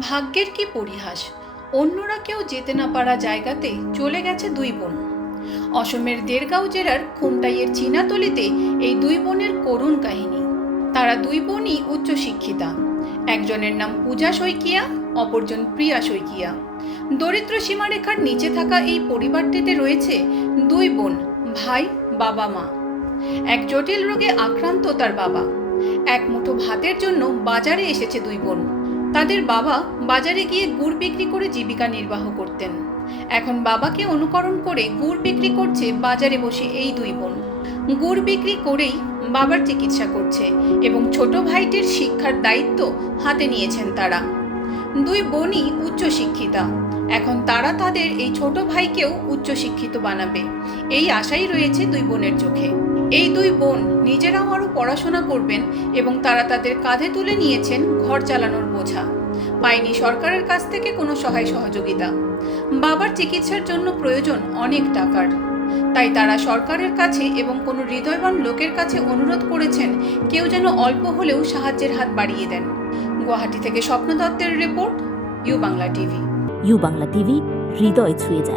ভাগ্যের কি পরিহাস? অন্যরা কেউ যেতে না পারা জায়গাতে চলে গেছে দুই বোন। অসমের দেরগাঁও জেলার খুমটাইয়ের চীনাতলিতে এই দুই বোনের করুণ কাহিনী। তারা দুই বোনই উচ্চশিক্ষিতা একজনের নাম পূজা শইকিয়া, অপরজন প্রিয়া শইকিয়া। দরিদ্র সীমারেখার নিচে থাকা এই পরিবারটিতে রয়েছে দুই বোন, ভাই, বাবা, মা। এক জটিল রোগে আক্রান্ত তার বাবা। এক মুঠো ভাতের জন্য বাজারে এসেছে দুই বোন। তাদের বাবা বাজারে গিয়ে গুড় বিক্রি করে জীবিকা নির্বাহ করতেন। এখন বাবাকে অনুকরণ করে গুড় বিক্রি করছে বাজারে বসে এই দুই বোন। গুড় বিক্রি করেই বাবার চিকিৎসা করছে এবং ছোট ভাইটির শিক্ষার দায়িত্ব হাতে নিয়েছেন তারা। দুই বোনই উচ্চশিক্ষিতা এখন তারা তাদের এই ছোট ভাইকেও উচ্চশিক্ষিত বানাবে। এই আশাই রয়েছে দুই বোনের চোখে। এই দুই বোন নিজেরাও আরও পড়াশোনা করবেন এবং তারা তাদের কাঁধে তুলে নিয়েছেন ঘর চালানোর বোঝা। পায়নি সরকারের কাছ থেকে কোনো সহায় সহযোগিতা। বাবার চিকিৎসার জন্য প্রয়োজন অনেক টাকার। তাই তারা সরকারের কাছে এবং কোনো হৃদয়বান লোকের কাছে অনুরোধ করেছেন কেউ যেন অল্প হলেও সাহায্যের হাত বাড়িয়ে দেন। গুয়াহাটি থেকে স্বপ্ন দত্তের report, U Bangla TV. U Bangla TV, হৃদয় ছুঁয়ে যায়।